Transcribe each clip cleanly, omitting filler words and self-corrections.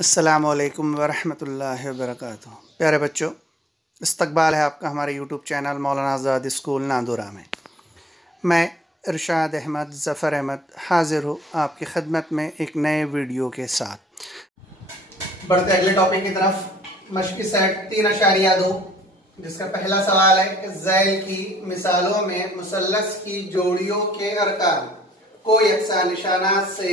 अस्सलामुअलैकुम वरहमतुल्लाहि वबरकातुहू। प्यारे बच्चों, इस्तकबाल है आपका हमारे यूट्यूब चैनल मौलाना आज़ाद स्कूल नांदुरा में। मैं इरशाद अहमद ज़फ़र अहमद हाज़िर हूँ आपकी खिदमत में एक नए वीडियो के साथ। बढ़ते अगले टॉपिक की तरफ। मश्की सेट 3.2 जिसका पहला सवाल है कि ज़ैल की मिसालों में मुसल्लस की जोड़ियों के अरकान को यकसा निशानात से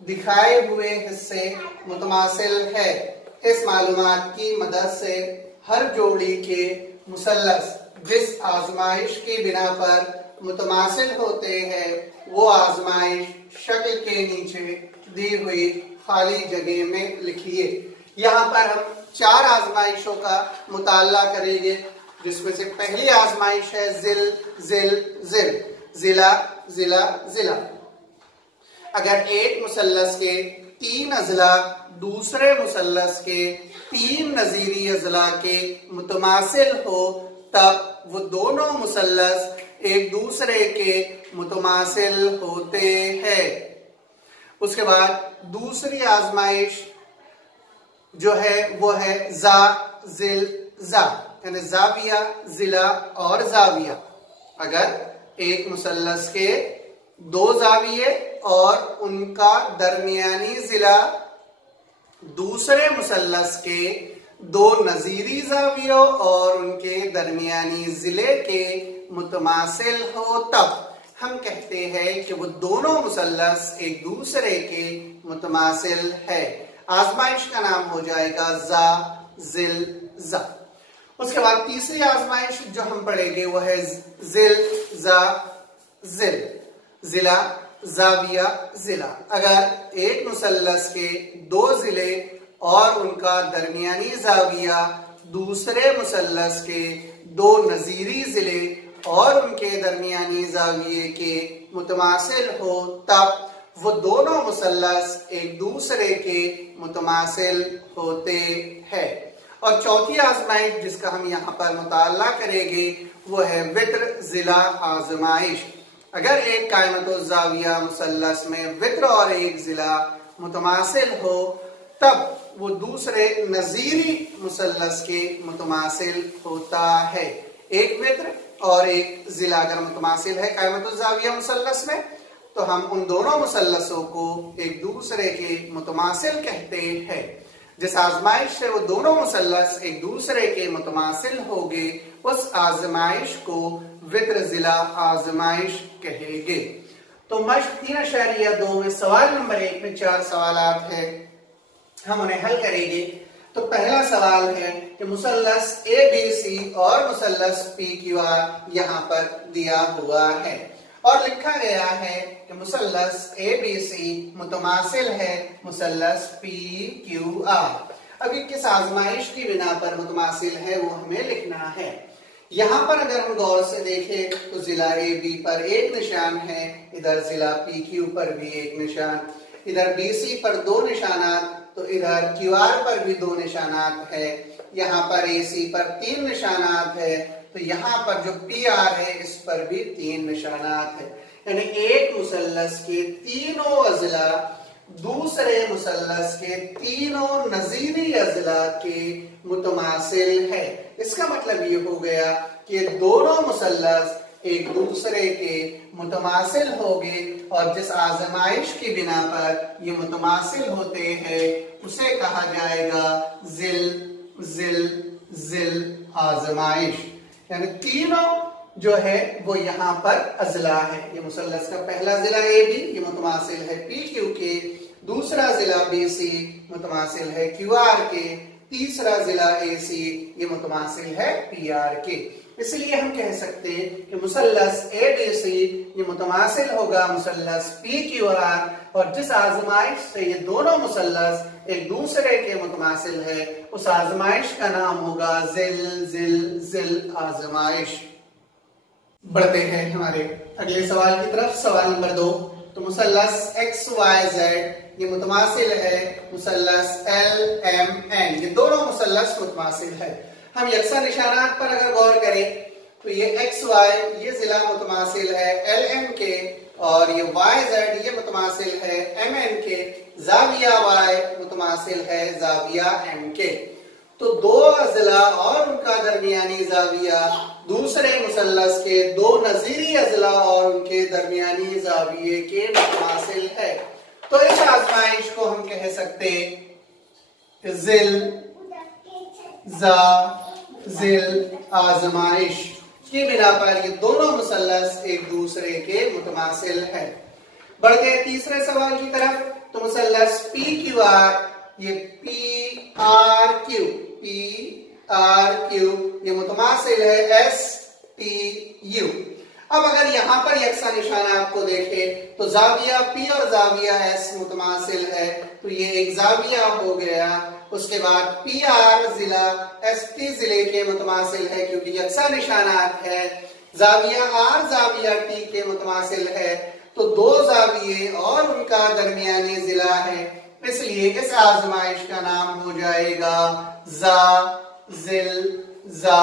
दिखाए हुए हिस्से मुतमासिल है। इस मालूमात की मदद से हर जोड़ी के मुसल्लस जिस आजमाइश की बिना पर मुतमासिल होते हैं वो आजमाइश शक्ल के नीचे दी हुई खाली जगह में लिखिए। यहाँ पर हम 4 आजमाइशों का मुताला करेंगे, जिसमें से पहली आजमाइश है जिल जिल जिल, जिला जिला जिला। अगर एक मुसल्लस के 3 अजला दूसरे मुसल्लस के 3 नजीरी अजला के मुतमासिल हो तब वो दोनों मुसल्लस एक दूसरे के मुतमासिल होते हैं। उसके बाद दूसरी आजमाइश जो है वो है जा जिल जा, यानी जाविया जिला और जाविया। अगर एक मुसल्लस के 2 जाविये और उनका दरमियानी जिला दूसरे मुसल्लस के 2 नजीरी जावियों और उनके दरमियानी जिले के मुतमासिल हो तब हम कहते हैं कि वो दोनों मुसल्लस एक दूसरे के मुतमासिल है। आजमाइश का नाम हो जाएगा जा जिल जा। उसके बाद तीसरी आजमाइश जो हम पढ़ेंगे वो है जिल जा जिल, जिला जाविया जिला। अगर एक मुसल्लस के 2 जिले और उनका दरमियानी जाविया दूसरे मुसल्लस के 2 नजीरी जिले और उनके दरमियानी जाविये के मुतमासिल हो तब वो दोनों मुसल्लस एक दूसरे के मुतमासिल होते हैं। और चौथी आजमाइश जिसका हम यहाँ पर मुताला करेंगे वो है वित्र जिला आजमाइश। अगर एक कायमतो जाविया मुसल्लस में वित्र और एक जिला मुतमासिल हो तब वो दूसरे नजीरी मुसल्लस के मुतमासिल होता है। एक वित्र और एक जिला अगर मुतमासिल है कायमतो जाविया मुसल्लस में तो हम उन दोनों मुसल्लसों को एक दूसरे के मुतमासिल कहते हैं। जिस आजमाइश से वो दोनों मुसल्लस एक दूसरे के मुतमासिल होंगे उस आजमाइश को वित्र जिला आजमाइश कहेंगे। तो मश्क 3.2 में सवाल नंबर 1 में 4 सवालात है, हम उन्हें हल करेंगे। तो पहला सवाल है कि मुसल्लस ABC और मुसल्लस PQR यहाँ पर दिया हुआ है और लिखा गया है कि मुसल्लस ABC मुतमासिल है मुसल्लस PQR। अभी किस आजमाइश की बिना पर मुतमासिल है वो हमें लिखना है। यहाँ पर अगर हम गौर से देखें तो जिला AB पर एक निशान है, इधर जिला PQ पर भी एक निशान, इधर BC पर 2 निशानात, तो इधर QR पर भी 2 निशानात है, यहाँ पर AC पर 3 निशानात है, तो यहाँ पर जो PR है इस पर भी 3 निशानात है। यानी एक मुसल्लस के तीनों अजला दूसरे मुसल्लस के तीनों नजीरी अजला के मुतमासिल है। इसका मतलब ये हो गया कि दोनों मुसल्लस एक दूसरे के मुतमासिल होंगे और जिस आजमाइश की बिना पर ये मुतमासिल होते हैं उसे कहा जाएगा जिल जिल जिल आजमाइश। यानी तीनों जो है वो यहाँ पर अजला है। ये मुसल्लस का पहला जिला AB ये मुतमासिल है PQ के, दूसरा जिला BC मुतमासिल है QR के, तीसरा जिला AC ये मुतमासिल है PR के। इसलिए हम कह सकते हैं कि मुसल्लस ABC ये मुतमासिल होगा मुसल्लस PQR और जिस आजमाइश से ये दोनों मुसल्लस एक दूसरे के मुतमासिल है उस आजमाइश का नाम होगा जिल जिल जिल आजमाइश। बढ़ते हैं हमारे अगले सवाल की तरफ। सवाल नंबर 2। तो मुसल्लस XYZ ये मुतमासिल है मुसल्लस LMN, ये दोनों मुसल्लस मुतमासिल है। हम यकसा निशानात पर अगर गौर करें तो ये XY ये जिला मुतमासिल है LM के, और ये वाई जेड ये मुतमासिल है एम एन के, जाविया वाई मुतमासिल है जाविया एम के। तो दो अजला और उनका दरमियानी जाविया दूसरे मुसल्लस के दो नजीरी अजला और उनके दरमियानी जाविये के मुतमासिल है। तो इस आजमाइश को हम कह सकते जिल जा जिल आजमाइश की बिना पर ये दोनों मुसल्लस एक दूसरे के मुतमासिल है। बढ़ गए तीसरे सवाल की तरफ। तो मुसल्लस पी क्यू आर, ये पी आर क्यू ये मुतमासिल है एस टी यू। अब अगर यहां पर यकसा निशाना आपको देखे तो जाविया पी और जाविया एस मुतमासिल है, तो ये एक जाविया हो गया। उसके बाद पी आर जिला एस टी जिले के मुतमासिल है क्योंकि यकसा निशानात है। जाविया आर जाविया टी के मुतमासिल है, तो दो जाविये और उनका दरमियानी जिला है, इसलिए इस आजमाइश का नाम हो जाएगा जा जिल जा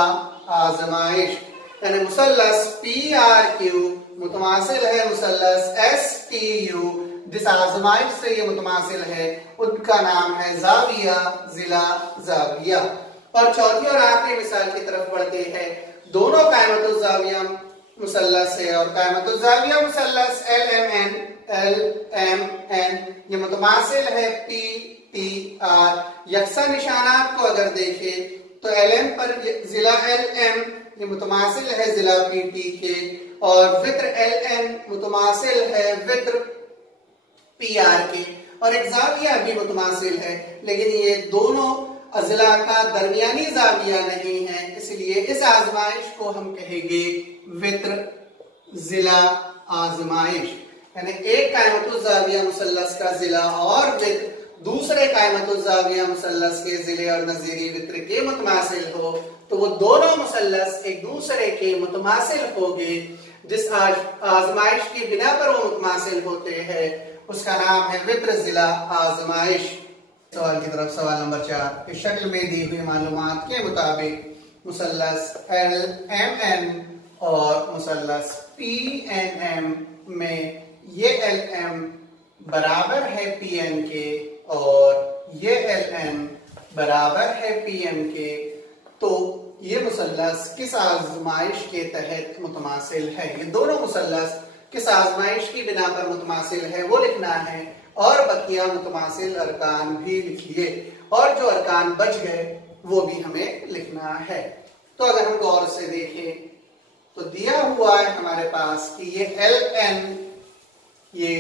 आजमाइश। यानी मुसल्लस पी आर क्यू मुतमासिल है मुसल्लस एस टी यू, जिस आजमाइश से ये मुतमासिल है उनका नाम है जाविया जिला जाविया। और चौथी और आखिरी मिसाल की तरफ बढ़ते हैं। दोनों कायमतुल जाविया मुसल्लस है और कायमतुल जाविया मुसल्लस एल एम एन ये मुतमासिल है पी टी आर। यकसा निशानात को अगर देखें तो एल एम पर जिला एल एम ये मुतमासिल है जिला पी टी के, और वित्र एल एन मुतमासिल है वित्र पी आर के, और एक जाविया भी मुतमासिल है, लेकिन ये दोनों अजला का दरमियानी जाविया नहीं है, इसलिए इस आजमाइश को हम कहेंगे वित्र जिला आजमाइश। यानी एक कायमतुल जाविया मुसल्लस का जिला और वित्र दूसरे कायमतुल जाविया मुसल्लस के जिले और नजीरी वित्र के मुतमासिल हो, तो वो दोनों मुसल्लस एक दूसरे के मुतमासिल होंगे। जिस आजमाइश की बिना पर वो मुतमासिल होते हैं उसका नाम है वित्र जिला आजमाइश। सवाल की तरफ सवाल नंबर 4। इस शक्ल में दी हुई मालूमात के मुताबिक मुसल्लस एल एम एन और मुसल्लस पी एन एम में ये एल एम बराबर है पी एन के और ये एल एन बराबर है पी एम के, तो ये मुसल्लस किस आजमाइश के तहत मुतमासिल है। ये दोनों मुसल्लस किस आजमाइश की बिना पर मुतमासिल है वो लिखना है, और बकिया मुतमासिल अरकान भी लिखिए, और जो अरकान बच गए वो भी हमें लिखना है। तो अगर हम गौर से देखें तो दिया हुआ है हमारे पास कि ये एल एन ये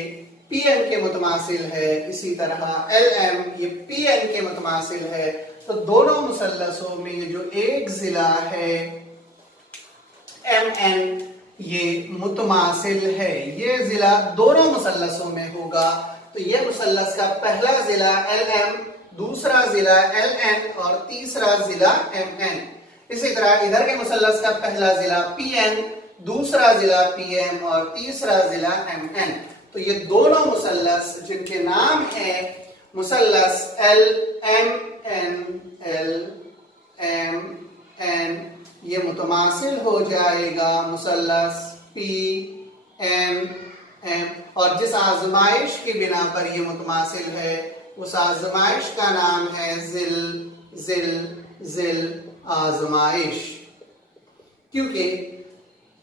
पी एन के मुतमासिल है, इसी तरह एल एम ये पी एन के मुतमासिल है। तो दोनों मुसल्लसों में ये जो एक जिला है एम एन ये मुतमासिल है, ये जिला दोनों मुसल्लसों में होगा। तो ये मुसल्लस का पहला जिला एल एम, दूसरा जिला एल एन और तीसरा जिला एम एन। इसी तरह इधर के मुसल्लस का पहला जिला पी एन, दूसरा जिला पी एम और तीसरा जिला एम एन। तो ये दोनों मुसल्लस जिनके नाम है मुसल्लस एल एम एन ये मुतमासिल हो जाएगा मुसल्लस पी एम एम, और जिस आजमाइश की बिना पर ये मुतमासिल है उस आजमाइश का नाम है जिल जिल जिल आजमाइश। क्योंकि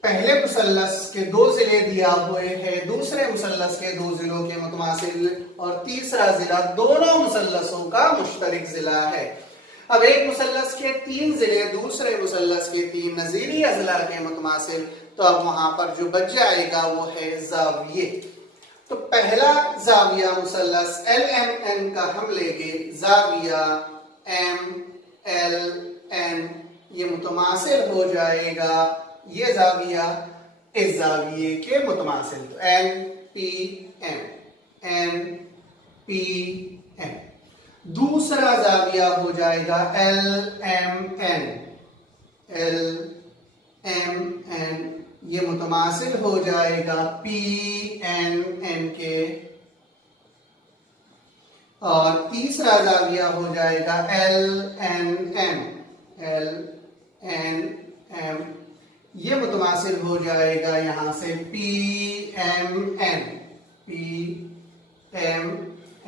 पहले मुसल्लस के दो जिले दिया हुए हैं, दूसरे मुसल्लस के दो जिलों के मुतमासिल, और तीसरा जिला दोनों मुसल्लसों का मुश्तरक जिला है। अब एक मुसल्लस के 3 जिले दूसरे मुसल्लस के 3 नजीरी अजला के मुतमासिल, तो अब वहां पर जो बच जाएगा वो है जाविये। तो पहला जाविया मुसल्लस एल एम एन का हम लेंगे जाविया एम एल एन, ये मुतमासिल हो जाएगा ये जाविया इस जाविये के मुतमासिल। तो एन पी एम। दूसरा जाविया हो जाएगा एल एम एन, ये मुतमासिल हो जाएगा पी एन एन के, और तीसरा जाविया हो जाएगा एल एन एम, ये मुतमासिल हो जाएगा यहाँ से पी एम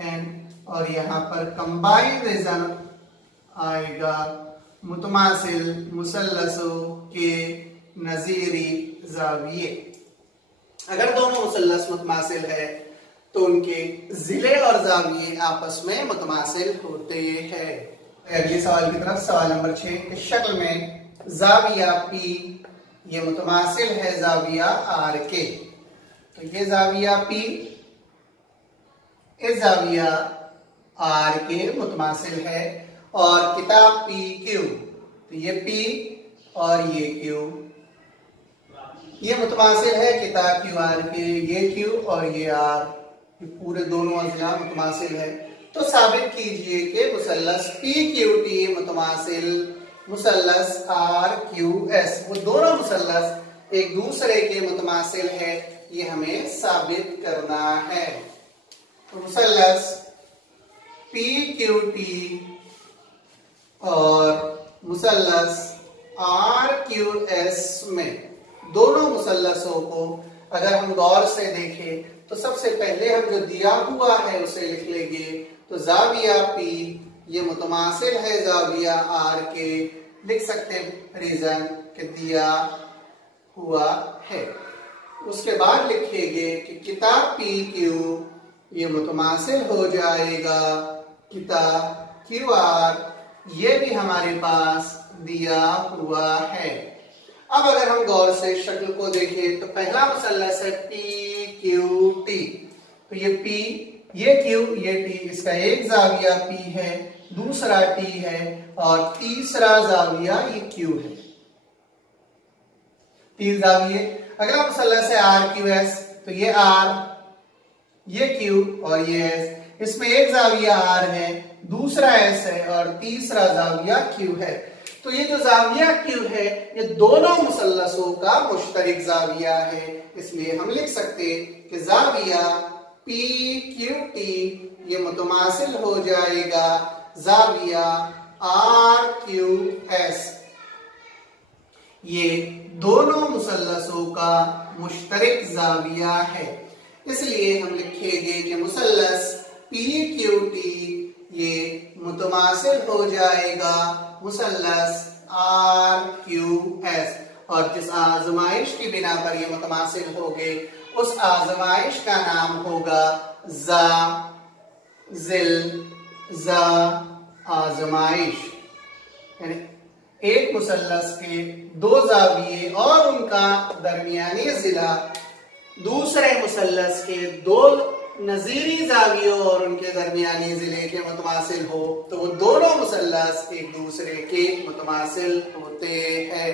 एन और यहाँ पर कंबाइंड रिजल्ट आएगा मुतमासिल मुसल्लसों के नजीरी जाविये। अगर दोनों मुसल्लस मुतमासिल है तो उनके जिले और जाविये आपस में मुतमासिल होते हैं। अगले सवाल की तरफ, सवाल नंबर 6। इस शक्ल में जाविया पी ये मुतमासिल है जाविया आर के। तो ये जाविया पी इस जाविया आर के मुतमासिल है और किताब पी क्यू, तो ये पी और ये क्यू ये मुतमासिल है किताब क्यू आर के, ये क्यू और ये आर, ये पूरे दोनों अज़ला मुतमासिल है। तो साबित कीजिए कि मुसल्लस पी क्यू टी मुतमासिल मुसल्लस आर क्यू एस, वो दोनों मुसल्लस एक दूसरे के मुतमासिल है, ये हमें साबित करना है। तो मुसल्लस पी क्यू टी और मुसल्लस आर क्यू एस में दोनों मुसल्लसों को अगर हम गौर से देखें तो सबसे पहले हम जो दिया हुआ है उसे लिख लेंगे। तो जाविया पी ये मुतमासिल है जाविया आर के, लिख सकते हैं रीजन के दिया हुआ है। उसके बाद लिखेंगे कि किताब पी क्यू ये मुतमासिल हो जाएगा किताब क्यू आर, ये भी हमारे पास दिया हुआ है। अब अगर हम गौर से शक्ल को देखें तो पहला मुसल्लस है पी क्यू टी, तो ये पी ये क्यू ये टी, इसका एक जाविया पी है, दूसरा टी है और तीसरा जाविया ये क्यू है, 3 जाविये। अगला मुसल्लस है आर क्यू एस, तो ये आर ये क्यू और ये एस, इसमें एक जाविया आर है, दूसरा एस है और तीसरा जाविया क्यू है। तो ये जो जाविया क्यू है ये दोनों मुसल्लसों का मुश्तरक जाविया है, इसलिए हम लिख सकते कि जाविया पी क्यू टी ये मुतमासिल हो जाएगा जाविया आर क्यू एस, ये दोनों मुसल्लसों का मुश्तरक जाविया है। इसलिए हम लिखेंगे कि मुसल्लस पी क्यू टी ये मुतमासिल हो जाएगा मुसल्लस आर क्यू एस, और जिस आजमाइश की बिना पर ये मुतमासिल हो गए उस आजमाइश का नाम होगा जा जिल जा आजमाइश। यानी एक मुसल्लस के 2 जाविये और उनका दरमियानी जिला दूसरे मुसल्लस के 2 नजीरी जावियों और उनके दरमियानी जिले के मुतमासिल हो तो वो दोनों मुसल्लस एक दूसरे के मुतमासिल होते हैं।